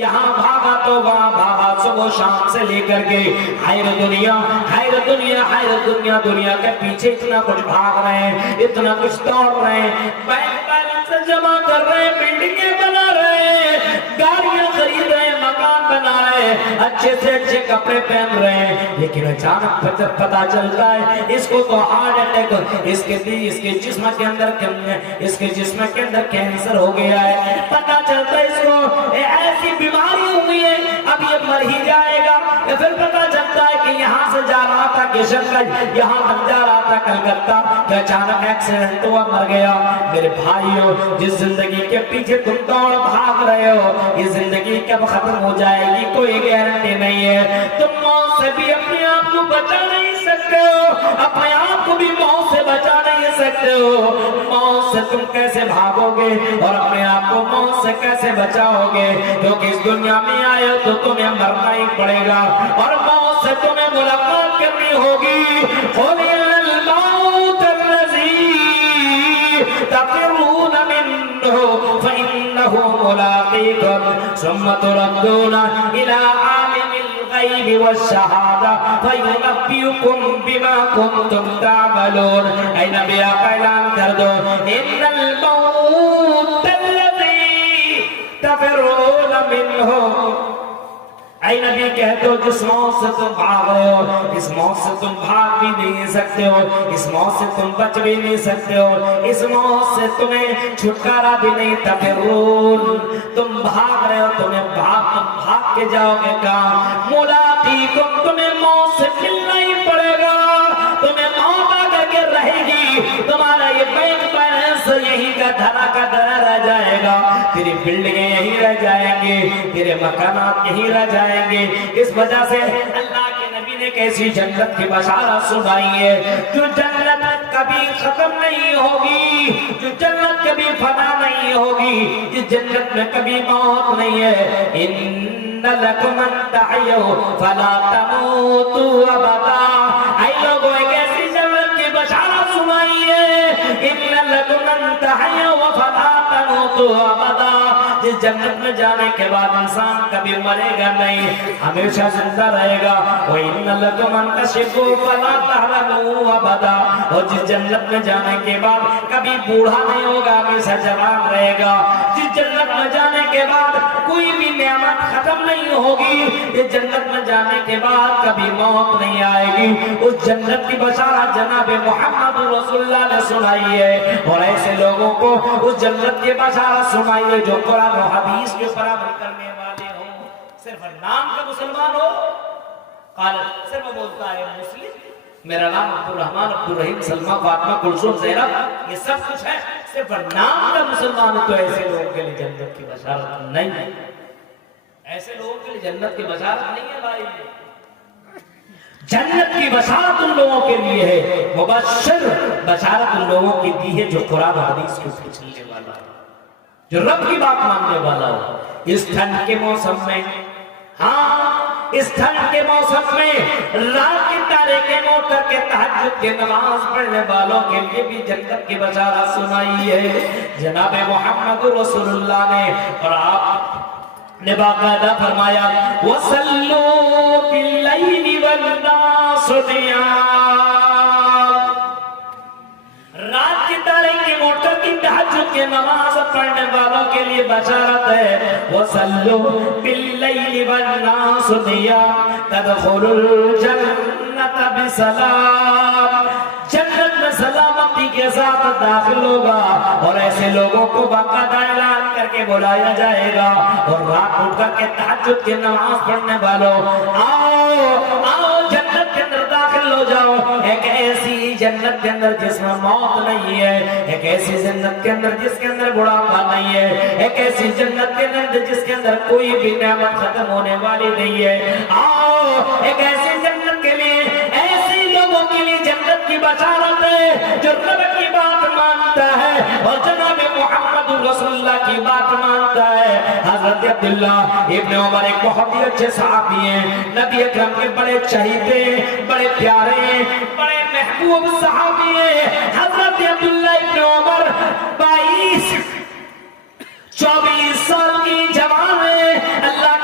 یہاں بھاگا تو وہاں بھاگا، صبح شام سے لے کر کے حیر دنیا حیر دنیا حیر دنیا، دنیا کے پیچھے اتنا کچھ بھاگ رہے ہیں، اتنا کچھ دوڑ رہے ہیں، بینک بیلنس جمع کر رہے ہیں، بلڈنگیں بنا رہے ہیں، گاڑیاں خرید رہے ہیں، مکان بنا رہے ہیں، اچھے سے اچھے کپڑے پہن رہے ہیں، لیکن اچانک پتہ چلتا ہے اس کو تو ہارٹ اٹیک، اس کے جسم کے اندر کینسر ہو گیا ہے، پتہ چلتا ہے اس کو ایسی بیماری ہوئی ہے، اب یہ مر ہی جائے گا۔ پھر پتہ چلتا ہے کہ یہاں سے جا رہا تھا کشن گنج، یہاں تک جا رہا تھا کلکتہ، کہ اچانک ایکسیڈنٹ ہوا، مر گیا۔ میرے بھائیو، جس زندگی کے پیچھے تم دوڑ بھاگ رہے ہو، یہ زندگی کب ختم ہو جائے گی کوئی گارنٹی نہیں ہے۔ تم موت سے بھی اپنے آپ کو بچا نہیں سکتے ہو، اپنے آپ کو بھی موت سے بچا نہیں سکتے ہو۔ موت سے تم کیسے بھاگو گے اور اپنے آپ کو موت سے کیسے بچاؤ گے؟ کیونکہ اس دنیا میں آئے ہو تو تمہیں مرنا ہی پڑے گا اور موت سے تمہیں ملاقات کرنی ہوگی۔ قُلِ الْمَوْتَ الَّذِي تَفِرُّونَ مِنْهُ فَإِنَّهُ مُلَاقِيكُمْ ثُمَّ تُرَدُّونَ إِلَىٰ عَالِمِ الْغَيْبِ وَالشَّهَادَةِ فَيُنَبِّئُكُم بِمَا كُنتُمْ تَعْمَلُونَ۔ اے نبی آپ اعلان کر دو، إِنَّ الْمَوْتَ الَّذِي تَفِرُّونَ مِنْهُ، اے نبی کہہ دو جس موت سے تم بھاگ رہے ہو، اس موت سے تم بھاگ بھی نہیں سکتے ہو، اس موت سے تم بچ بھی نہیں سکتے ہو، اس موت سے تمہیں چھٹکارا بھی نہیں۔ تفرون، تم بھاگ رہے ہو، تم بھاگ کے جاؤ گے کہاں؟ ملاقیکم، تمہیں موت سے ملنا ہی پڑے گا، تمہیں موت آ کر کے رہے گی، تمہارا یہ بینک بیلنس یہی کا دھرا رہ جائے گا، تیری بلڈنگیں یہی رہ جائیں گے، تیرے مکانات یہی رہ جائیں گے۔ اس وجہ سے اللہ کے نبی نے کیسی جنت کی بشارت سنائی ہے، جو جنت کبھی ختم نہیں ہوگی، جو جنت کبھی فنا نہیں ہوگی، جس جنت میں کبھی موت نہیں ہے۔ ان لکم ان تحیوا فلا تموتوا ابدا، اے لوگوں ایک ایسی جنت کی بشارت سنائی ہے، ان لکم ان تحیوا فلا تموتوا ابدا، جس جنت میں جانے کے بعد انسان کبھی مرے گا نہیں، ہمیشہ زندہ رہے گا۔ وَإِنَّ لَكُمْ أَن تَشِبُّوا فَلَا تَحْرَمُوا أَبَدًا، اور جس جنت میں جانے کے بعد کبھی بوڑھا نہیں ہوگا، ہمیشہ جوان رہے گا۔ جس جنت میں جانے کے بعد کوئی بھی نعمت ختم نہیں ہوگی، اس جنت میں جانے کے بعد کبھی موت نہیں آئے گی۔ اس جنت کی بشارت جناب محمد رسول اللہ نے سنائی ہے، اور ایسے لوگوں کو اس جنت کی بشارت سنائی ہے جو قرآن و حدیث کے برابر کرنے والے ہوں، صرف نام کا مسلمان ہو، قال صرف بولتا ہے مسلم، میرا نام عبدالرحمن، عبدالرحیم، سلمہ، فاطمہ، کلثوم، زینب، یہ سب کچھ ہے، صرف نام کا مسلمان ہے، تو ایسے لوگوں کے لیے جنت کی بشارت نہیں ہے، ایسے لوگوں کے لیے جنت کی بشارت نہیں ہے بھائی۔ جنت کی بشارت ان لوگوں کے لیے ہے، مبشر بشارت ان لوگوں کی دی ہے جو قرآن و حدیث کو چلنے والا ہے، جو رب کی بات ماننے والا ہو۔ اس ٹھنڈ کے موسم میں، ہاں اس ٹھنڈ کے موسم میں رات کی تاریکیں نوٹ کر کے تہجد کی نماز پڑھنے والوں کے لیے بھی جنت کی بشارت سنائی ہے جناب محمد رسول اللہ نے، اور آپ نے باقاعدہ فرمایا وَصَلُّوا بِاللَّيْلِ وَالنَّاسُ نِيَامٌ، رات کی تاریکی نوٹ کر کے تہجد کی نماز پڑھنے والوں کے لیے بشارت ہے وَصَلُّوا بِاللَّيْلِ وَالنَّاسُ نِيَامٌ تَدْخُلُوا الْجَنَّةَ بِسَلَامٍ، جنت میں سلامتی کے ساتھ داخل ہوگا، اور ایسے لوگوں کو باقاعدہ اعلان کر کے بلایا جائے گا، اور رات اٹھ کر کے تہجد کی نماز پڑھنے والوں آؤ آؤ جنت کے اندر داخل ہو جاؤ، ایک ایسی جنت کے اندر جس میں موت نہیں ہے، ایک ایسی جنت کے اندر جس کے اندر بڑھاپا نہیں ہے، ایک ایسی جنت کے اندر جس کے اندر کوئی بھی نعمت ختم ہونے والی نہیں ہے۔ آؤ ایک ایسی جنت کے لیے، ایسے لوگوں کے لیے جنت کی بشارت ہے جو رب کی بات مانتا ہے اور جناب محمد رسول اللہ کی بات مانتا ہے۔ حضرت عبداللہ ابن عمر ایک بہت ہی اچھے صحابی ہیں، نبی اکرم کے بڑے چہیتے، بڑے پیارے، بڑے محبوب صحابی ہیں۔ حضرت عبداللہ ابن عمر 22-24 سال کی جوان ہے، اللہ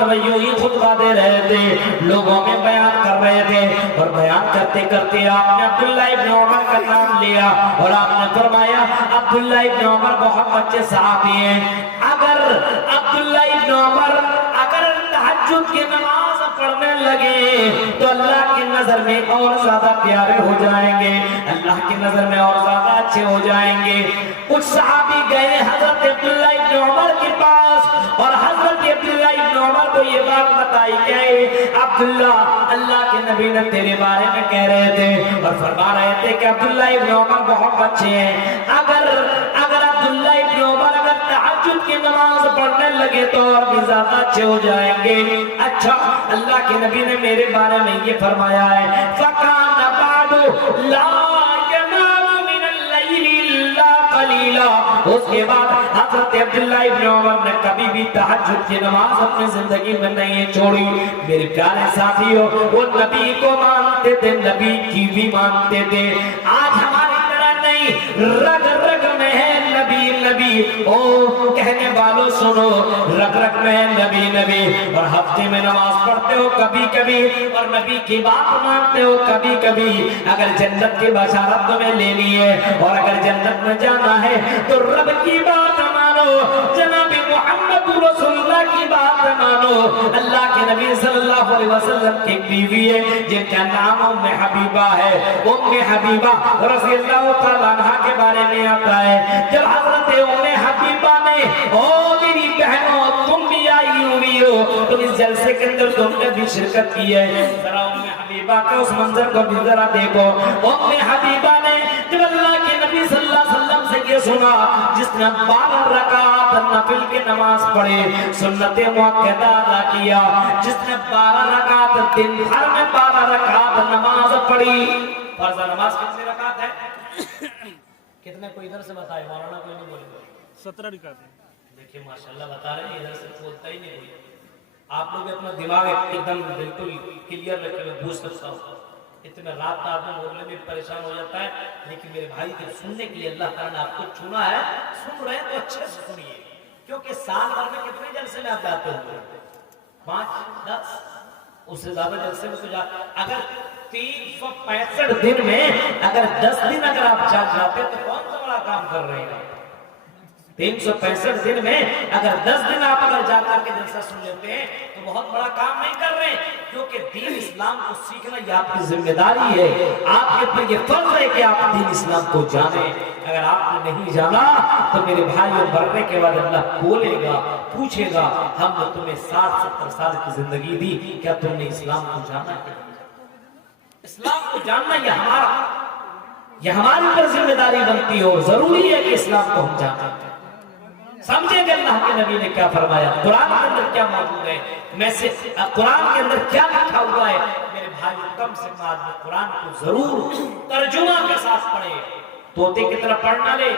مرتبہ یوں ہی خطبہ دے رہے تھے، لوگوں میں بیان کر رہے تھے، اور بیان کرتے کرتے آپ نے عبداللہ ابن عمر کا نام لیا اور آپ نے فرمایا عبداللہ ابن عمر بہت اچھے صحابی ہیں، اگر عبداللہ ابن عمر اگر تہجد کی نماز پڑھنے لگے تو اللہ کی نظر میں اور زیادہ پیارے ہو جائیں گے، اللہ کی نظر میں اور زیادہ اچھے ہو جائیں گے۔ کچھ صحابی گئے حضرت عبداللہ ابن عمر کے پاس اور حضرت عبداللہ ابن عمر کو یہ بات بتائی کہ عبداللہ اللہ کے نبی نے تیرے بارے میں کہہ رہے تھے اور فرما رہے تھے کہ عبداللہ ابن عمر بہت اچھے ہیں، اگر عبداللہ ابن عمر اگر تہجد کی نماز پڑھنے لگے تو اور بھی زیادہ اچھے ہو جائیں گے۔ اچھا اللہ کے نبی نے میرے بارے میں یہ فرمایا ہے فَقَانَ بَعْدُ لَا يَنَامُ مِنَ اللَّيْلِ إِلَّا قَلِيلًا، اس کے بعد حضرت عبداللہ ابن عمر نے کبھی بھی تہجد کی نماز اپنی زندگی میں نہیں چھوڑی۔ میرے پیارے ساتھیوں، وہ نبی کو مانتے تھے، نبی کی بھی مانتے تھے۔ آج ہماری طرح نہیں، رگ رگ میں ہے نبی نبی، او کہنے والوں سنو، رگ رگ میں ہے نبی نبی، اور ہفتے میں نماز پڑھتے ہو کبھی کبھی اور نبی کی بات مانتے ہو کبھی کبھی۔ اگر جنت کی بشارت تمہیں لینی ہے اور اگر جنت میں جانا ہے تو رب کی بات مانو، جناب محمد رسول اللہ کی بات مانو۔ اللہ کے نبی صلی اللہ علیہ وسلم کی بیوی ہے جن کا نام ام حبیبہ ہے، ام حبیبہ رضی اللہ تعالیٰ عنہ کے بارے میں آتا ہے جب حضرت ام حبیبہ نے او میری بہنوں تم بھی آئی ہوئی ہو، تم اس جلسے کے اندر تم نے بھی شرکت کی ہے، ذرا ام حبیبہ کا اس منظر کو بھی ذرا دیکھو۔ ام حبیبہ نے جب اللہ کے نبی صلی اللہ علیہ وسلم سے یہ سنا جس نے 12 رکعت نفل کی نماز پڑھی، سنت مؤکدہ ادا کیا، جس نے 12 رکعت دن بھر میں 12 رکعت نماز پڑھی۔ فرض نماز کتنی رکعت ہے؟ کتنے کوئی ادھر سے بتائے، مولانا کوئی نہیں بولے گا؟ 17 رکعت ہے۔ دیکھیں ماشاءاللہ بتا رہے ہیں، ادھر سے بولتا ہی نہیں کوئی۔ آپ لوگ اپنا دماغ ایک دم بالکل کلیئر رکھے ہوئے بوجھ سکتا ہوں، اتنا رات کا آدمی بولنے میں پریشان ہو جاتا ہے، لیکن میرے بھائی جب سننے کے لیے اللہ تعالیٰ نے آپ کو چنا ہے، سن رہے ہیں تو اچھے سے سنیے، کیونکہ سال بھر میں کتنے جلسے میں آپ جاتے ہوں گے؟ 5 10 اس سے زیادہ جلسے میں تو جاتے، اگر 365 دن میں اگر 10 دن اگر آپ جاتے تو کون سا بڑا کام کر رہے ہیں؟ 365 دن میں اگر 10 دن آپ اگر جا کر کے جلسہ سن لیتے ہیں تو بہت بڑا کام نہیں کر رہے، کیونکہ دین اسلام کو سیکھنا یہ آپ کی ذمہ داری ہے، آپ کے اوپر یہ فرض ہے کہ آپ دین اسلام کو جانیں۔ اگر آپ نے نہیں جانا تو میرے بھائیوں مرنے کے بعد اللہ بولے گا، پوچھے گا ہم نے تمہیں 60-70 سال کی زندگی دی، کیا تم نے اسلام کو جانا ہے؟ اسلام کو جاننا یہ ہماری پر ذمہ داری بنتی ہو، ضروری ہے کہ اسلام کو ہم جانیں، سمجھیں کہ اللہ کے نبی نے کیا فرمایا، قرآن کے اندر کیا موجود ہے، قرآن کے اندر کیا لکھا ہوا ہے۔ میرے بھائی کم سے کم آدمی قرآن کو ضرور ترجمہ کے ساتھ پڑھے، طوطے کی طرح پڑھنا لے۔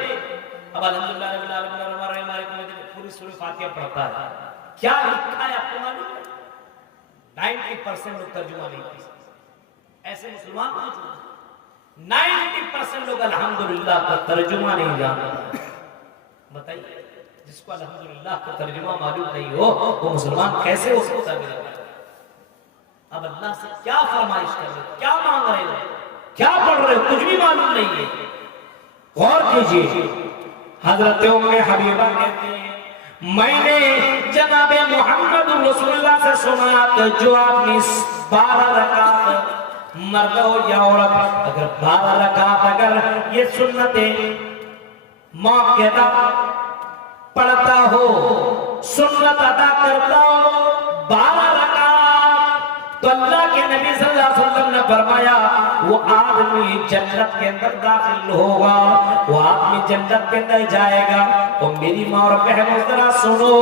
اب الحمدللہ رب العالمین الرحمن الرحیم پوری سورہ فاتحہ پڑھتا ہے، کیا لکھا ہے آپ کو معلوم ہے؟ 90% لوگ ترجمہ نہیں کر سکتے، ایسے مسلمان موجود ہیں 90% لوگ الحمدللہ کا ترجمہ نہیں جانتے۔ بتائیے جس کو الحمدللہ کا ترجمہ معلوم نہیں ہو وہ مسلمان کیسے ہو سکتا ہے؟ اب اللہ سے کیا فرمائش کر رہے ہو، کیا مانگ رہے ہو، کیا پڑھ رہے ہو، کچھ بھی معلوم نہیں ہے۔ غور کیجئے، حضرت ام حبیبہ کہتے ہیں میں نے جناب محمد رسول اللہ سے سنا کہ جو آدمی 12 رکعت مرد ہو یا عورت اگر 12 رکعت اگر یہ سنتیں مؤکدہ پڑھتا ہو، سنت ادا کرتا ہو 12 رکعت، تو اللہ کے نبی صلی اللہ علیہ وسلم نے فرمایا وہ آدمی جنت کے اندر داخل ہوگا، وہ آدمی جنت کے اندر جائے گا۔ اور میری ماں اور بہنوں ذرا سنو،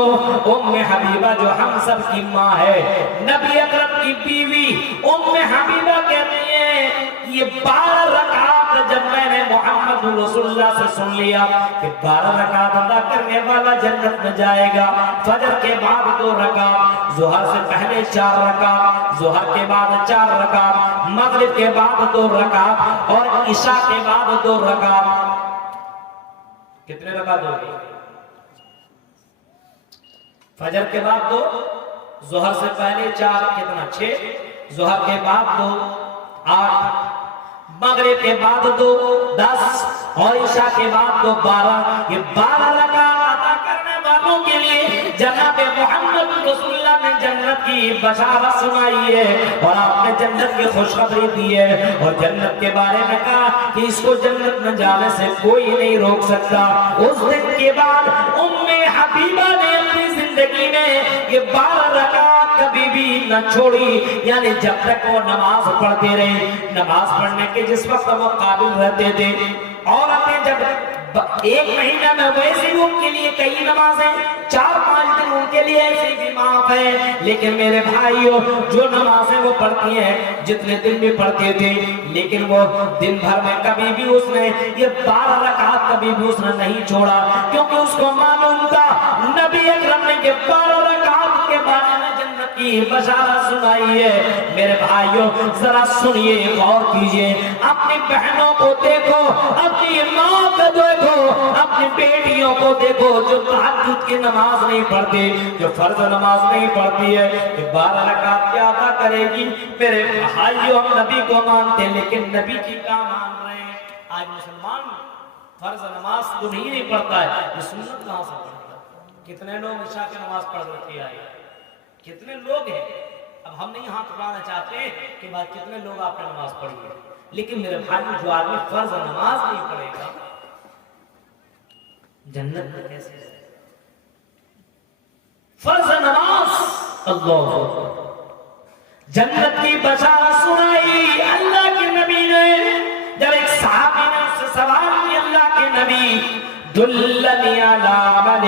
ام حبیبہ جو ہم سب کی ماں ہے، نبی اکرم کی بیوی ام حبیبہ کہتی ہے یہ 12 رکعت جب میں نے محمد رسول اللہ سے سن لیا کہ 12 رکعت ادا کرنے والا جنت میں جائے گا، فجر کے بعد 2 رکعت، ظہر سے پہلے 4 رکعت، ظہر کے بعد 4 رکعت، مغرب کے بعد 2 رکعت اور عشاء کے بعد 2 رکعت۔ کتنے رکعت ہوگی؟ فجر کے بعد 2، ظہر سے پہلے 4 کتنا 6، ظہر کے بعد 2 8، مغرب کے بعد 2 10 اور عشاء کے بعد 2 12۔ یہ 12 رکعت ادا کرنے والوں کے لیے جناب محمد رسول اللہ نے جنت کی بشارت سنائی ہے اور آپ نے جنت کی خوشخبری دی ہے اور جنت کے بارے میں کہا کہ اس کو جنت میں جانے سے کوئی نہیں روک سکتا۔ اس دن کے بعد حبیبہ نے اپنی زندگی میں یہ 12 رکعت کبھی بھی نہ چھوڑی، یعنی جب تک وہ نماز پڑھتے رہے۔ نماز پڑھنے کے جس وقت وہ قابل رہتے تھے، عورتیں جب 1 مہینہ میں ویسے ان کے لیے کئی نمازیں 4-5 دن ان کے لیے ایسے بھی معاف ہے، لیکن میرے بھائیوں جو نمازیں وہ پڑھتی ہیں جتنے دن بھی پڑھتے تھے، لیکن وہ دن بھر میں کبھی بھی اس نے یہ 12 رکعت کبھی بھی اس نے نہیں چھوڑا، کیونکہ اس کو معلوم تھا نبی اکرم نے کہ 12 رکعت کے بارے میں جنت کی بشارت سنائی ہے۔ میرے بھائیوں ذرا سنیے، غور کیجئے، اپنی بہنوں کو دیکھو، اپنی ماں کو دیکھو، اپنی بیٹیوں کو دیکھو جو تہجد کی نماز نہیں پڑھتی، جو فرض نماز نہیں پڑھتی ہے، کہ 12 رکعت کیا ادا کرے گی؟ میرے بھائیوں ہم نبی کو مانتے لیکن نبی کی کہاں مان رہے ہیں؟ آج مسلمان فرض نماز تو نہیں پڑھتا ہے، یہ سنت کہاں سے پڑھتا ہے؟ کتنے لوگ عشاء کی نماز پڑھ رکھے آئے، کتنے لوگ ہیں؟ اب ہم نہیں ہاتھ اٹھانا چاہتے کہ بھائی کتنے لوگ آپ نے نماز پڑھی ہے، لیکن میرے بھائی جو آدمی فرض نماز نہیں پڑھے گا جنت میں کیسے ہے؟ فرض نماز اللہ جنت کی بشارت سنائی اللہ کے نبی نے۔ جب ایک صحابی نے اس سے سوال کیا اللہ کے نبی دلنی علی عمل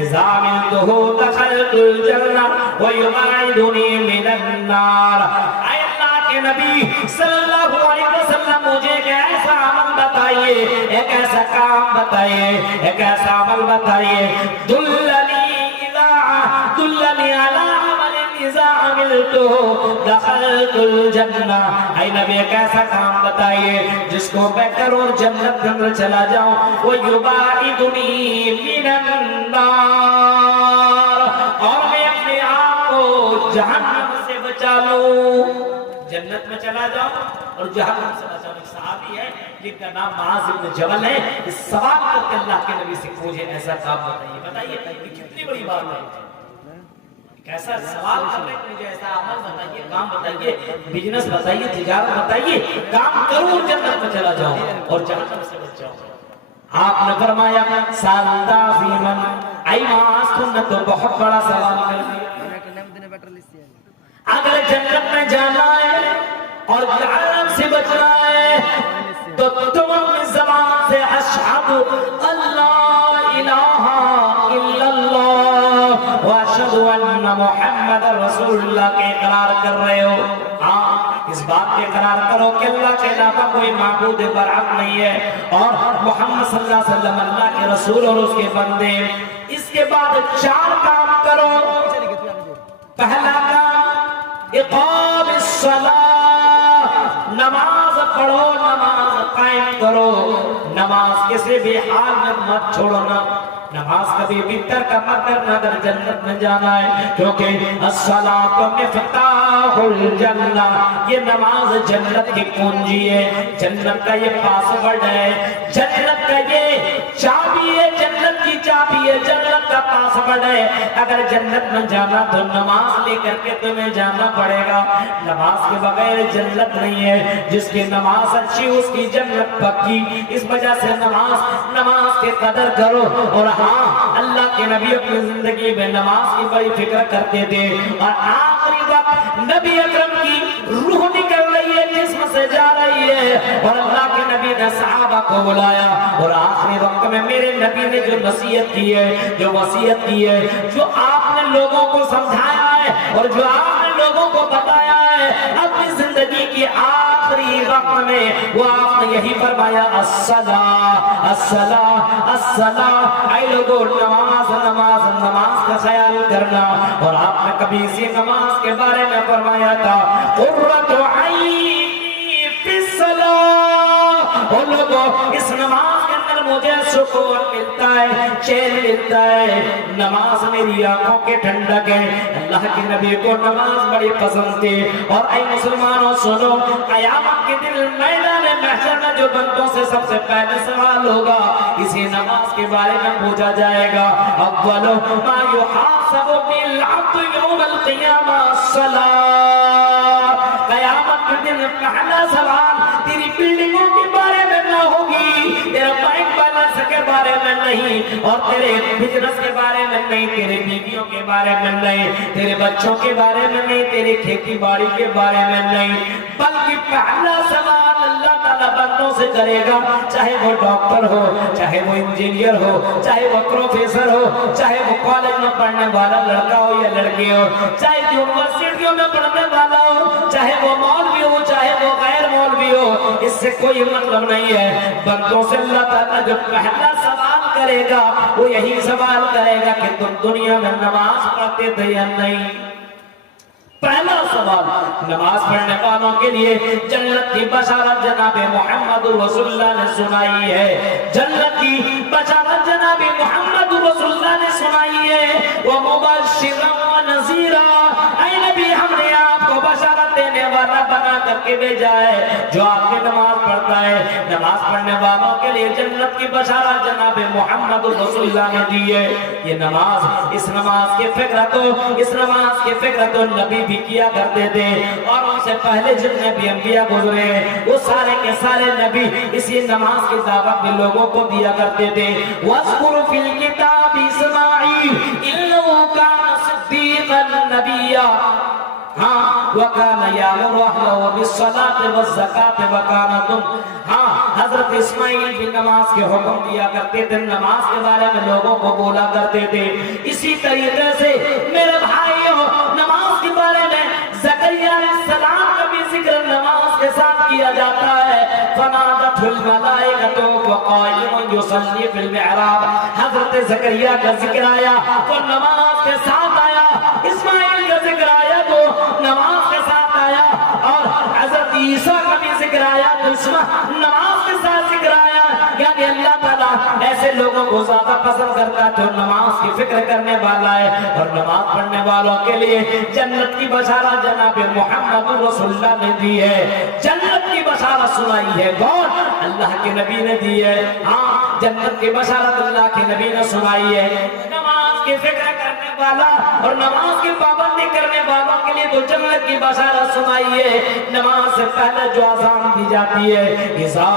اذا عملته دخلت الجنہ ویبعدنی من النار۔ اے اللہ کے نبی صلی اللہ علیہ وسلم مجھے ایک ایسا عمل بتائیے، ایک ایسا کام بتائیے، ایک ایسا عمل بتائیے، دلنی علی عمل اذا عملته دخلت الجنہ۔ اے نبی ایک ایسا کام بتائیے جس کو میں کروں اور جنت کے اندر چلا جاؤں، وَيُبَعِدُنِي مِنَ النَّارِ، اور میں اپنے آپ کو جہنم سے بچا لوں، جنت میں چلا جاؤں اور جہنم سے بچا لوں۔ صحابی ہے جن کا نام معاذ بن جبل ہے، اس سوال کرتے اللہ کے نبی سے مجھے ایسا کام بتائیے، بتائیے کتنی بڑی بات ہے، کیسا سوال کرنے کے مجھے ایسا عمل بتائیے، کام بتائیے، بزنس بتائیے، تجارت بتائیے، کام کروں جنت میں چلا جاؤں اور جہنم سے بچ جاؤں۔ آپ نے فرمایا سالتا فیمن، اے معاذ تم نے تو بہت بڑا سوال کر دیا، اگر جنت میں جانا ہے اور جہنم سے بچنا ہے تو تم اپنی زبان سے اشہد اللہ الہ الا اللہ واشہد ان محمد رسول اللہ کے اقرار کر رہے ہو۔ ہاں اس بات کے اقرار کرو کہ اللہ کے علاوہ کوئی معبود برحق نہیں ہے اور محمد صلی اللہ علیہ وسلم اللہ کے رسول اور اس کے بندے۔ اس کے بعد 4 کام کرو۔ پہلا کام اقام الصلاۃ، نماز پڑھو، نماز قائم کرو، نماز کسی بھی حال میں مت چھوڑنا، نماز کبھی بھی ترک مت کرنا اگر جنت میں جانا ہے، کیونکہ الصلاۃ مفتاح الجنہ، یہ نماز جنت کی کنجی ہے، جنت کا یہ پاسورڈ ہے، جنت کا یہ چابی ہے، جنت کی چابی ہے، جنت کا پاسورڈ ہے۔ اگر جنت میں جانا تو نماز لے کر کے تمہیں جانا پڑے گا، نماز کے بغیر جنت نہیں ہے، جس کی نماز اچھی اس کی جنت پکی۔ اس وجہ سے نماز کی قدر کرو۔ اور ہاں اللہ کے نبی اپنی زندگی میں نماز کی بڑی فکر کرتے تھے، اور آخری وقت نبی اکرم کی روح نکل رہی ہے، جسم سے جا رہی ہے، اور اللہ کے نبی نے صحابہ کو بلایا اور آخری وقت میں میرے نبی نے جو نصیحت کی ہے، جو وصیت کی ہے، جو آپ نے لوگوں کو سمجھایا ہے اور جو آپ نے لوگوں کو بتایا ہے اپنی زندگی کی آخری وقت میں، وہ آپ نے یہی فرمایا الصلاۃ الصلاۃ الصلاۃ۔ اے لوگوں نماز نماز نماز کا خیال کرنا، اور آپ نے کبھی اسی نماز کے بارے میں فرمایا تھا قرۃ عینی فی الصلاۃ، اور لوگوں اس نماز کے اندر مجھے سکون ملتا ہے، چین ملتا ہے۔ نماز میری آنکھوں کے ٹھنڈک ہے۔ اللہ کے نبی کو نماز بڑی پسند تھی۔ اور اے مسلمانوں سنو، قیامت کے دن میدان محشر میں جو بندوں سے سب سے پہلے سوال ہوگا اسی نماز کے بارے میں پوچھا جائے گا۔ اول ما یحاسب بالعبد یوم القیامہ الصلاۃ۔ قیامت کے دن پہلا سوال تیری بلڈنگوں کے بارے میں نہ ہوگی، تیرا بینک بیلنس کے بارے میں نہیں، اور تیرے بزنس کے بارے میں نہیں، تیرے بیویوں کے بارے میں نہیں، تیرے بچوں کے بارے میں نہیں، تیری کھیتی باڑی کے بارے میں نہیں، بلکہ پہلا سوال اللہ تعالیٰ بندوں سے کرے گا، چاہے وہ ڈاکٹر ہو، چاہے وہ انجینئر ہو، چاہے وہ پروفیسر ہو، چاہے وہ کالج میں پڑھنے والا لڑکا ہو یا لڑکی ہو، چاہے یونیورسٹیوں میں پڑھنے والا ہو، چاہے وہ مولوی ہو، چاہے وہ غیر مولوی ہو، اس سے کوئی مطلب نہیں ہے۔ بندوں سے اللہ تعالیٰ جو پہلا سوال کرے گا وہ یہی سوال کرے گا کہ تم دنیا میں نماز پڑھتے تھے یا نہیں۔ پہلا سوال نماز پڑھنے والوں کے لیے جنت کی بشارت جناب محمد رسول اللہ نے سنائی ہے، جنت کی بشارت جناب محمد رسول اللہ نے سنائی ہے۔ وَمُبَشِّرًا وَنَذِيرًا، اے نبی ہم نے آپ کو بشارت دینے والا بنا کر کے بھیجا ہے۔ جو آپ کی نماز پڑھتا ہے، نماز پڑھنے والوں کے لیے جنت کی بشارت جناب محمد رسول اللہ نے دی ہے۔ یہ نماز، اس نماز کی فکر تو نبی بھی کیا کرتے تھے، اور ان سے پہلے جتنے بھی انبیاء گزرے وہ سارے کے سارے نبی اسی نماز کی دعوت بھی لوگوں کو دیا کرتے تھے۔ وَاذْكُرْ فِي الْكِتَابِ إِسْمَاعِيلَ إِنَّهُ كَانَ صِدِّيقًا نَبِيًّا۔ ہاں وَكَانَ يَأْمُرُ أَهْلَهُ بِالصَّلَاةِ وَالزَّكَاةِ وَكَانَ ہاں حضرت اسماعیل بھی نماز کے حکم دیا کرتے تھے، نماز کے بارے میں لوگوں کو بولا کرتے تھے۔ اسی طریقے سے میرے بھائیوں، نماز کے بارے میں زکریا علیہ السلام کا بھی ذکر نماز کے ساتھ کیا جاتا ہے۔ فَنَادَتْهُ الْمَلَائِكَةُ وَهُوَ قَائِمٌ يُصَلِّي فِي الْمِحْرَابِ، حضرت زکریا کا ذکر آیا تو نماز کے ساتھ آیا، اسماعیل کا ذکر آیا تو نماز کے ساتھ آیا، اور حضرت عیسیٰ کا بھی ذکر آیا تو نماز کے ساتھ ذکر آیا۔ یعنی اللہ تعالیٰ ایسے لوگوں کو زیادہ پسند کرتا ہے جو نماز کی فکر کرنے والا ہے۔ اور نماز پڑھنے والوں کے لیے جنت کی بشارت جناب محمد رسول اللہ نے دی ہے۔ جنت کی بشارت سنائی ہے کون؟ اللہ کے نبی نے دی ہے۔ ہاں جنت کی بشارت اللہ کے نبی نے سنائی ہے۔ نماز کی فکر کرنے والا اور نماز کی پابندی کرنے والوں کے لیے تو جنت کی بشارت سنائی ہے۔ نماز سے پہلے جو اذان دی جاتی ہے، اذا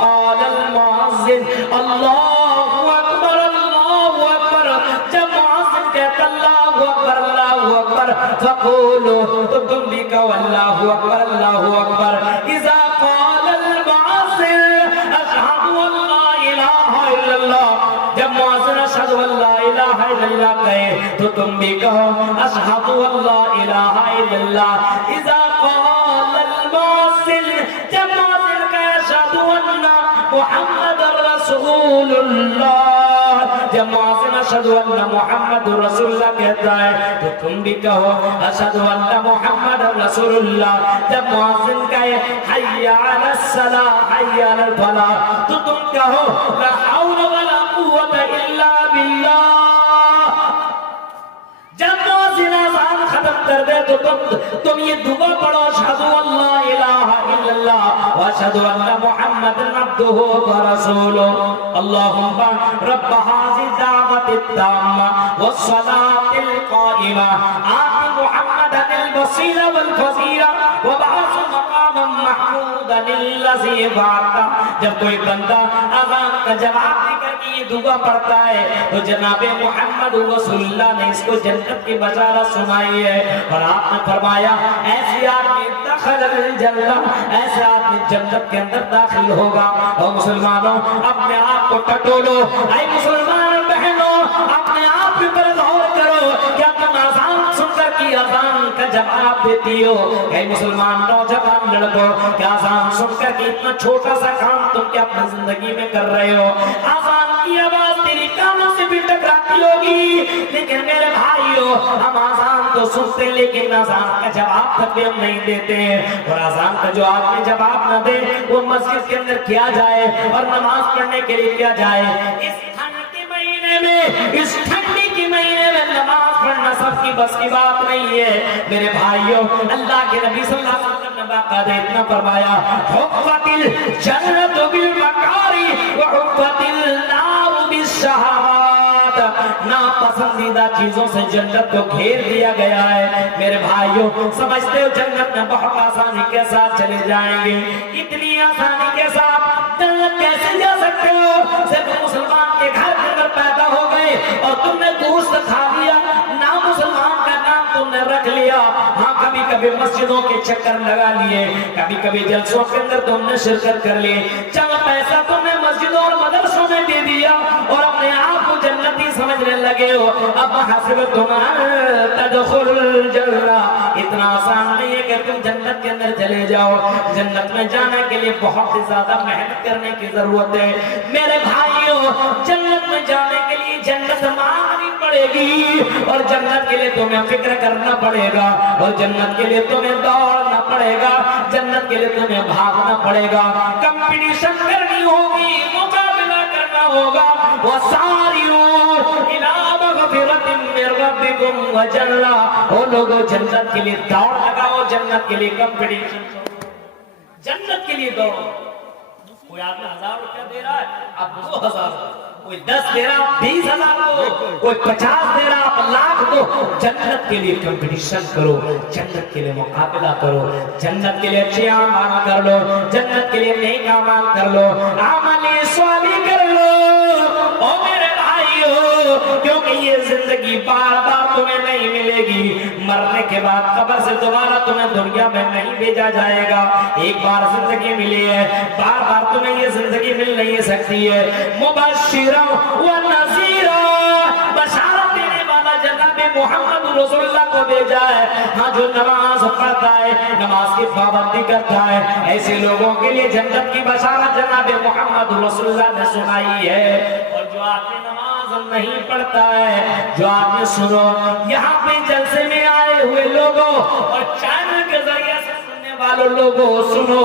قال المؤذن اللہ اکبر اللہ اکبر، جب مؤذن کہتا اللہ اکبر اللہ اکبر، فقولوا، تو تم بھی کہو اللہ اکبر اللہ اکبر۔ اذا قال المؤذن اشہد ان لا الہ الا اللہ، جب مؤذن اشہد ان لا الہ الا اللہ کہے تو تم بھی کہو اشہد ان لا الہ الا اللہ۔ اذا قال المؤذن، جب مؤذن کہے اشہد ان محمد رسول اللہ، جب مؤذن اشہد ان محمد رسول اللہ کہتا ہے تو تم بھی کہو اشہد ان محمد رسول اللہ۔ جب مؤذن کہے حی علی الصلاۃ حی علی الفلاح تو تم کہو لا حول ولا قوت الا باللہ۔ جب مؤذن اذان ختم کر دے تو تم یہ دعا پڑھو اشہد ان لا الہ الا اللہ واشہد ان محمدا عبدہ ورسولہ۔ اللہم رب ھذہ الدعوۃ التامہ والصلاۃ القائمہ آت محمدا الوسیلہ والفضیلہ وابعثہ مقاما محمودا الذی وعدتہ۔ جب کوئی بندہ اذان کا جواب دے کر کے یہ دعا پڑھتا ہے تو جناب محمد رسول اللہ نے اس کو جنت کی بشارت سنائی ہے، اور آپ نے فرمایا ایسے آدمی دخل الجنہ، ایسے آدمی جنت کے اندر داخل ہوگا۔ اور مسلمانوں اپنے آپ کو ٹٹولو، اے مسلمان بہنوں اپنے آپ کے اوپر غور کرو، کیا تم اذان سن کر کی اذان کا جواب دیتی ہو؟ اے مسلمان نوجوان لڑکو، کیا اذان سن کر کی اتنا چھوٹا سا کام تم کیا اپنی زندگی میں کر رہے ہو؟ اذان کی آواز تیری کانوں سے بھی ٹکراتی ہوگی، لیکن میرے بھائیو ہم اذان تو سنتے لیکن اذان کا جواب تک بھی ہم نہیں دیتے ہیں، اور اذان کا جو آدمی جواب نہ دے وہ مسجد کے اندر کیا جائے اور نماز پڑھنے کے لیے کیا جائے؟ اس ٹھنڈ کے مہینے میں، اس ٹھنڈی کے مہینے میں نماز پڑھنا سب کی بس کی بات نہیں ہے میرے بھائیوں۔ اللہ کے نبی صلی اللہ علیہ وسلم نے باقاعدہ اتنا فرمایا، حفت الجنت بالمکاری وحفت النار بالشہوات، ناپسندیدہ چیزوں سے جنت کو گھیر دیا گیا ہے۔ میرے بھائیوں سمجھتے ہو جنت میں بہت آسانی کے ساتھ چلے جائیں گے؟ اتنی آسانی کے ساتھ جنت کیسے جا سکتے ہو؟ صرف مسلمان کے گھر کے اندر پیدا ہو گئے اور تم نے گوشت کھا لیا، نام مسلمان کا نام تم نے رکھ لیا، ہاں کبھی کبھی مسجدوں کے چکر لگا لیے، کبھی کبھی جلسوں کے اندر تم نے شرکت کر لی، چند پیسہ تم نے مسجدوں اور مدرسوں میں دے دیا اور اپنے آپ کو جنتی سمجھنے لگے ہو۔ اب حسبتم ان تدخلوا الجنہ، اتنا آسان نہیں ہے کہ تم جنت کے اندر چلے جاؤ۔ جنت میں جانے کے لیے بہت زیادہ محنت کرنے کی ضرورت ہے میرے بھائیوں۔ جنت میں جانے کے لیے جنت مانگنی پڑے گی، اور جنت کے لیے تمہیں فکر کرنا پڑے گا، اور جنت کے لیے تمہیں دوڑنا پڑے گا، جنت کے لیے تمہیں بھاگنا پڑے گا، کمپٹیشن کرنی ہوگی، مقابلہ کرنا ہوگا۔ وَسَارِعُوا إِلَىٰ مَغْفِرَةٍ مِّن رَّبِّكُمْ وَجَنَّةٍ، وہ لوگوں جنت کے لیے دوڑ لگاؤ، جنت کے لیے کمپٹیشن، جنت کے لیے دوڑ۔ کوئی آدمی 1000 روپیہ دے رہا ہے، اب 2000، کوئی 10 دے رہا، 20,000 دو، کوئی 50 دے رہا، آپ لاکھ دو۔ جنت کے لیے کمپٹیشن کرو، جنت کے لیے مقابلہ کرو، جنت کے لیے اچھے اعمال کر لو، جنت کے لیے نیک اعمال کر لو، عمل صالح کر لو۔ او میرے بھائیو، کیونکہ یہ زندگی بار بار تمہیں نہیں ملے گی، مرنے کے بعد قبر سے دوبارہ تمہیں دنیا میں نہیں بھیجا جائے گا۔ ایک بار زندگی ملی ہے، بار بار تمہیں یہ زندگی مل نہیں سکتی ہے۔ مبشرا و نذیرا، بشارت دینے والا جناب محمد رسول اللہ کو بھیجا ہے۔ ہاں جو نماز پڑھتا ہے، نماز کی پابندی کرتا ہے، ایسے لوگوں کے لیے جنت کی بشارت جناب محمد رسول اللہ نے سنائی ہے۔ اور جو آدمی نماز نہیں پڑھتا ہے، جو آدمی سنو یہاں پہ جلسے میں آئے ہوئے لوگوں اور چینل کے ذریعے سے سننے والوں لوگوں سنو،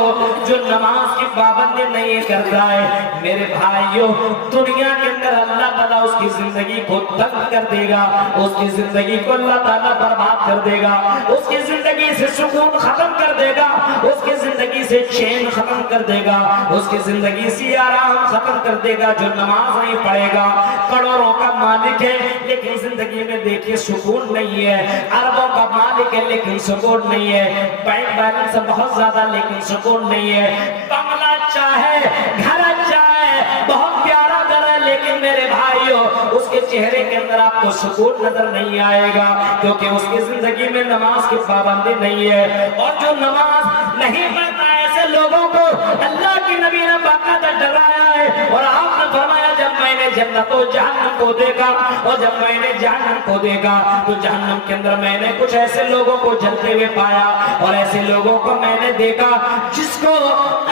جو نماز کی پابندی نہیں کرتا ہے، میرے بھائیوں دنیا کے اندر اللہ تعالیٰ اس کی زندگی کو تنگ کر دے گا، اس کی زندگی کو اللہ تعالیٰ برباد کر دے گا، اس کی زندگی سے سکون ختم کر دے گا، اس کی زندگی سے چین ختم کر دے گا، اس کی زندگی سے آرام ختم کر دے گا۔ جو نماز نہیں پڑھے گا، کروڑوں کا مالک ہے لیکن زندگی میں دیکھیے سکون نہیں ہے، اربوں کا مالک ہے لیکن سکون نہیں ہے، بینک بیلنس بہت زیادہ لیکن سکون نہیں ہے، بنگلہ چاہے گھر چاہے بہت پیارا گھر ہے لیکن میرے بھائیوں اس کے چہرے کے اندر آپ کو سکون نظر نہیں آئے گا، کیونکہ اس کی زندگی میں نماز کی پابندی نہیں ہے۔ اور جو نماز نہیں پڑھتا ایسے لوگوں کو اللہ کے نبی نے باقاعدہ ڈرایا ہے، اور آپ نے فرمایا جب میں نے جنت و جہنم کو دیکھا، اور جب میں نے جہنم کو دیکھا تو جہنم کے اندر میں نے کچھ ایسے لوگوں کو جلتے ہوئے پایا، اور ایسے لوگوں کو میں نے دیکھا جس کو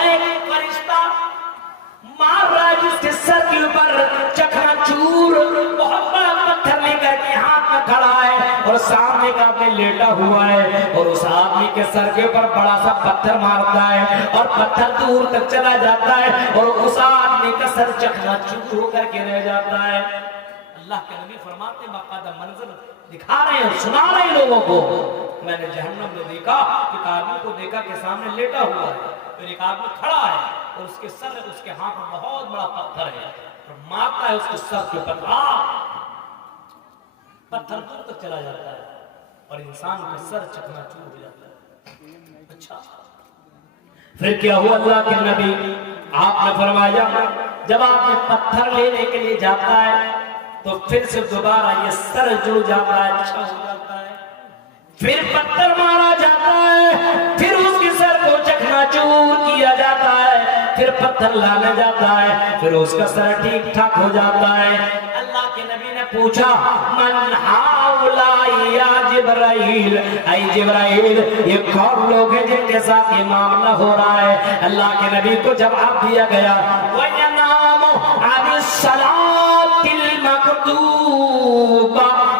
ایک فرشتہ مار رہا ہے، جس کے سر کے اوپر چکنا چور بہت بڑا پتھر لے کر کے ہاتھ میں کھڑا ہے، اور سامنے کا آدمی لیٹا ہوا ہے، اور اس آدمی کے سر کے اوپر بڑا سا پتھر مارتا ہے، اور پتھر دور تک چلا جاتا ہے، اور اس آدمی کا سر چکنا چور ہو کر کے رہ جاتا ہے۔ اللہ کے نبی فرماتے ہیں، باقاعدہ منظر دکھا رہے ہیں، سنا رہے ہیں لوگوں کو۔ میں نے جہنم میں دیکھا، ایک آدمی کو دیکھا کہ سامنے لیٹا ہوا ہے، پھر ایک آدمی کھڑا ہے، اور اس کے سر اس کے ہاتھ میں بہت بڑا پتھر ہے، اور مارتا ہے اس کے سر کے اوپر، پتھر دور تک چلا جاتا ہے، اور انسان کا سر چکنا چور ہو جاتا ہے۔ اچھا پھر کیا ہوا؟ اللہ کے نبی آپ نے فرمایا جب آپ نے پتھر لینے کے لیے جاتا ہے تو پھر سے دوبارہ یہ سر جڑ جاتا ہے، اچھا ہو جاتا ہے، پھر پتھر مارا جاتا ہے، پھر اس کے سر کو چکنا چور کیا جاتا ہے، پھر پتھر لانا جاتا ہے، پھر اس کا سر ٹھیک ٹھاک ہو جاتا ہے۔ اللہ کے نبی نے پوچھا من ہاؤلائی یا جبرائیل، اے جبرائیل یہ کون لوگ ہیں جن کے ساتھ یہ معاملہ ہو رہا ہے؟ اللہ کے نبی کو جواب دیا گیا وَيَنَامُ عَنِ الصَّلَاةِ الْمَكْتُوبَةِ،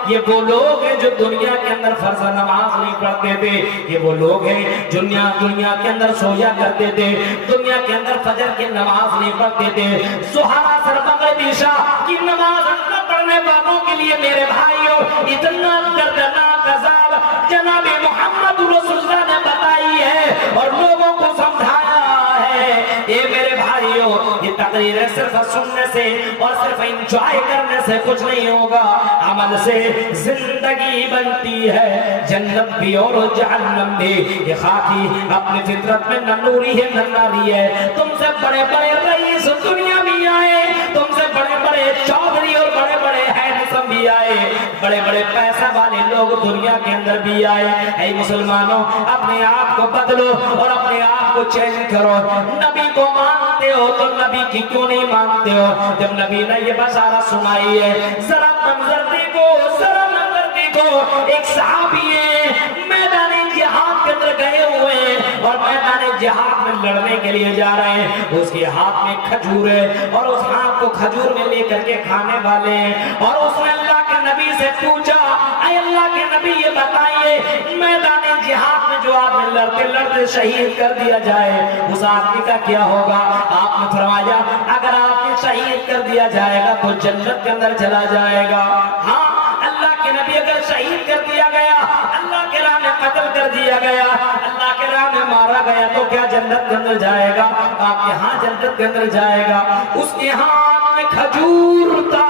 یہ وہ لوگ ہیں جو دنیا کے اندر فرض نماز نہیں پڑھتے تھے، یہ وہ لوگ ہیں جو دنیا کے اندر سویا کرتے تھے، دنیا کے اندر فجر کی نماز نہیں پڑھتے تھے، ظہر اثر مغرب عشاء کی نماز نہ پڑھنے والوں کے لیے میرے بھائیوں اتنا دردناک عذاب جناب محمد رسول اللہ نے بتائی ہے اور لوگوں کو سمجھایا ہے۔ یہ میرے بھائیوں یہ تقریر صرف سننے سے اور صرف انجوائے کرنے سے کچھ نہیں ہوگا، عمل سے زندگی بنتی ہے، جنت بھی اور جہنم بھی۔ یہ خاکی اپنی فطرت میں نہ نوری ہے نہ ناری ہے، تم سے بڑے بڑے رئیس دنیا بھی آئے، تم سے بڑے بڑے چودھری اور بڑے بڑے ہینڈسم بھی آئے، بڑے بڑے پیسہ والے لوگ دنیا کے اندر بھی آئے۔ اے مسلمانوں اپنے آپ کو بدلو اور اپنے آپ کو چینج کرو۔ نبی کو مانتے ہو تو نبی کی کیوں نہیں مانتے ہو؟ جب نبی نے یہ بشارت سنائی ہے، ذرا منظر دیکھو، ذرا منظر دیکھو، ایک صحابی ہے میدان جہاد کے اندر گئے ہوئے ہیں اور میدان جہاد میں لڑنے کے لیے جا رہے ہیں، اس کے ہاتھ میں کھجور ہے اور اس ہاتھ کو کھجور میں لے کر کے کھانے والے ہیں، اور اس نے اللہ کے نبی سے پوچھا، اے اللہ کے نبی یہ بتائیے میدان جہاد میں جو آدمی لڑتے لڑتے شہید کر دیا جائے اس آدمی کا کیا ہوگا؟ آپ نے فرمایا اگر آدمی شہید کر دیا جائے گا تو جنت کے اندر چلا جائے گا۔ ہاں اللہ کے نبی اگر شہید کر دیا گیا، اللہ کے راہ میں قتل کر دیا گیا، اللہ کے راہ میں مارا گیا تو کیا جنت کے اندر جائے گا؟ آپ کے ہاں جنت کے اندر جائے گا۔ اس کے ہاتھ میں کھجور تھا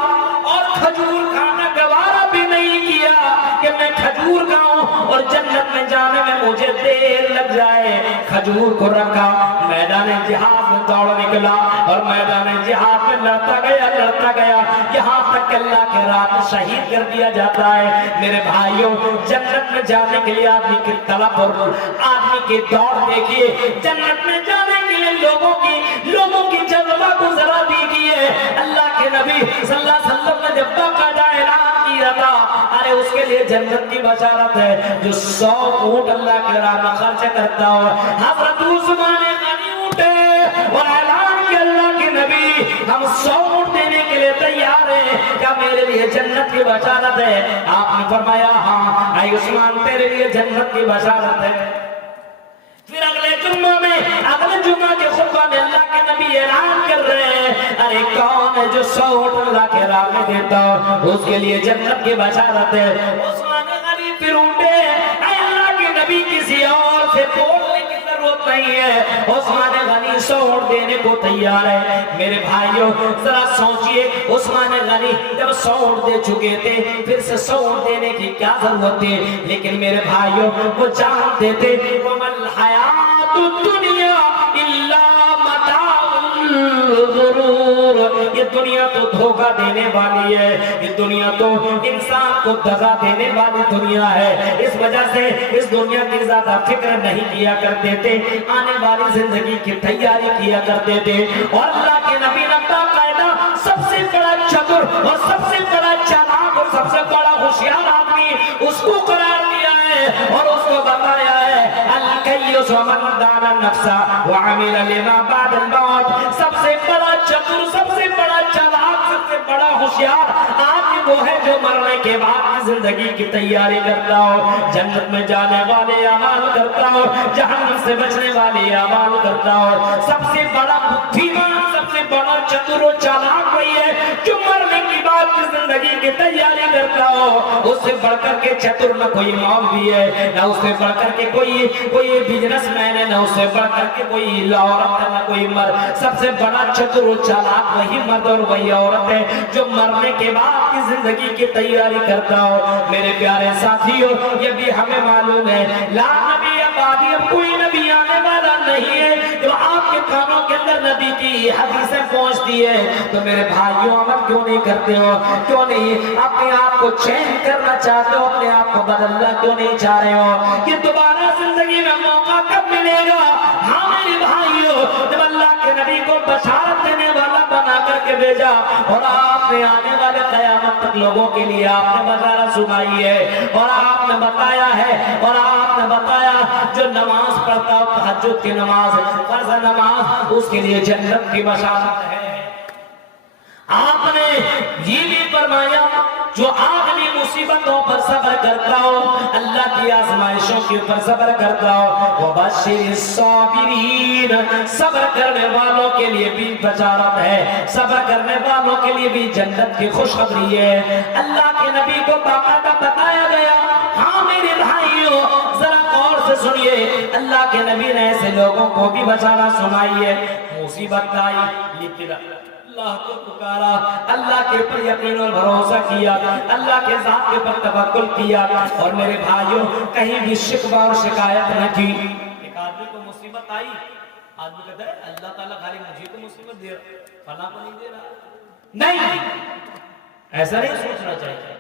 اور کھجور کھانا گوارا بھی نہیں کیا کہ میں کھجور کھاؤں اور جنت میں جانے میں مجھے دیر لگ جائے۔ کھجور کو رکھا، میدان جہاد میں دوڑ نکلا اور میدان جہاد میں لڑتا گیا یہاں تک کہ اللہ کے راہ میں شہید کر دیا جاتا ہے۔ میرے بھائیوں جنت میں جانے کے لیے آدمی کی طلب اور آدمی کی دوڑ دیکھیے، جنت میں جانے کے لیے لوگوں کی جذبہ کو ذرا دیکھیے۔ اللہ کے نبی صلی اللہ علیہ وسلم نے جب باقاعدہ اعلان کیا تھا، ارے اس کے لیے جنت کی بشارت ہے جو 100 اونٹ اللہ کے راہ میں خرچ کرتا ہو۔ حضرت عثمان غنی اٹھے اور اعلان کیا اللہ کے نبی ہم 100 اونٹ دینے کے لیے تیار ہیں، کیا میرے لیے جنت کی بشارت ہے؟ آپ نے فرمایا ہاں اے عثمان تیرے لیے جنت کی بشارت ہے۔ پھر اگلے جمعہ کے خطبہ میں اللہ کے نبی اعلان کر رہے ہیں، ارے کون ہے جو 100 اونٹ اللہ کے راہ میں دیتا ہو اس کے لیے جنت کی بشارت ہے۔ عثمان غنی پھر اٹھے، اے اللہ کے نبی کسی اور سے بولنے کی ضرورت نہیں ہے، عثمان غنی 100 اونٹ دینے کو تیار ہے۔ میرے بھائیوں ذرا سوچئے عثمان غنی جب 100 اونٹ دے چکے تھے پھر سے 100 اونٹ دینے کی کیا ضرورت تھی؟ لیکن میرے بھائیوں وہ جانتے تھے وَمَا الْحَيَاةُ الدُّنْيَا إِلَّا مَتَاعُ الْغُرُورِ، یہ دنیا تو دھوکہ دینے والی ہے، یہ دنیا تو انسان کو دغا دینے والی دنیا ہے۔ اس وجہ سے اس دنیا کی زیادہ فکر نہیں کیا کرتے تھے، آنے والی زندگی کی تیاری کیا کرتے تھے۔ اور اللہ کے نبی نے باقاعدہ سب سے بڑا چتر اور سب سے بڑا چالاک اور سب سے بڑا ہوشیار آدمی اس کو قرار دیا ہے اور اس کو بتایا ہے الکیس ومن دان النفس وعمل لما بعد الموت۔ سب سے بڑا چتر، سب سے بڑا چالاک، سب سے بڑا ہوشیار آدمی وہ ہے جو مرنے کے بعد کی زندگی کی تیاری کرتا ہو، جنت میں جانے والے اعمال کرتا ہو، جہنم سے بچنے والے اعمال کرتا ہو۔ سب سے بڑا بدھیمان، سب سے بڑا چتر و چالاک وہی ہے جو مرنے کی بعد کی زندگی کی تیاری کرتا ہو۔ اس سے بڑھ کر کے چتر نہ کوئی مولوی ہے، نہ اس سے بڑھ کر کے کوئی بزنس مین ہے، نہ اس سے بڑھ کر کے کوئی عورت ہے، نہ کوئی مرد۔ سب سے بڑا چتر و چالاک وہی مرد اور وہی عورت ہے جو مرنے کے بعد کی زندگی کی تیاری کرتا ہو۔ میرے پیارے ساتھیوں یہ بھی ہمیں معلوم ہے لا نبی بعدی، اب کوئی نبی آنے والا نہیں ہے جو آپ کے کانوں کے اندر نبی کی حدیثیں پہنچتی ہے۔ تو میرے بھائیوں عمل کیوں نہیں کرتے ہو؟ کیوں نہیں اپنے آپ کو چینج کرنا چاہتے ہو؟ اپنے آپ کو بدلنا کیوں نہیں چاہ رہے ہو؟ کہ دوبارہ زندگی میں موقع کب ملے گا؟ ہاں میرے بھائیوں جب اللہ کے نبی کو بشارت دینے والا بنا کر کے بھیجا اور آپ نے آنے والے قیامت تک لوگوں کے لیے آپ نے بشارت سنائی ہے اور آپ نے بتایا ہے اور آپ نے بتایا جو نماز پڑھتا ہو تہجد کی نماز، فرض نماز، اس کے لیے جنت کی بشارت ہے۔ آپ نے یہ بھی فرمایا جو آدمی مصیبت کرتا ہو، اللہ کی آزمائشوں کے اوپر صبر کرتا ہو۔ وبشر الصابرین، صبر کرنے والوں کے لیے بھی بشارت ہے، صبر کرنے والوں کے لیے بھی جنت کی خوشخبری ہے۔ اللہ کے نبی کو باقاعدہ بتایا گیا۔ ہاں میرے بھائیوں ذرا غور سے سنیے، اللہ کے نبی نے ایسے لوگوں کو بھی بشارت سنائی ہے۔ مصیبت آئی لیکن اللہ کو پکارا، اللہ کے اوپر یقین اور بھروسہ کیا، اللہ کے ذات کے اوپر توکل کیا، اور میرے بھائیوں کہیں بھی شکوہ اور شکایت نہ کی۔ ایک آدمی کو مصیبت آئی، آدمی کہتا ہے اللہ تعالیٰ خالی مجھے تو مصیبت دے رہا، فلاں کو نہیں دے رہا۔ نہیں، ایسا نہیں سوچنا چاہیے۔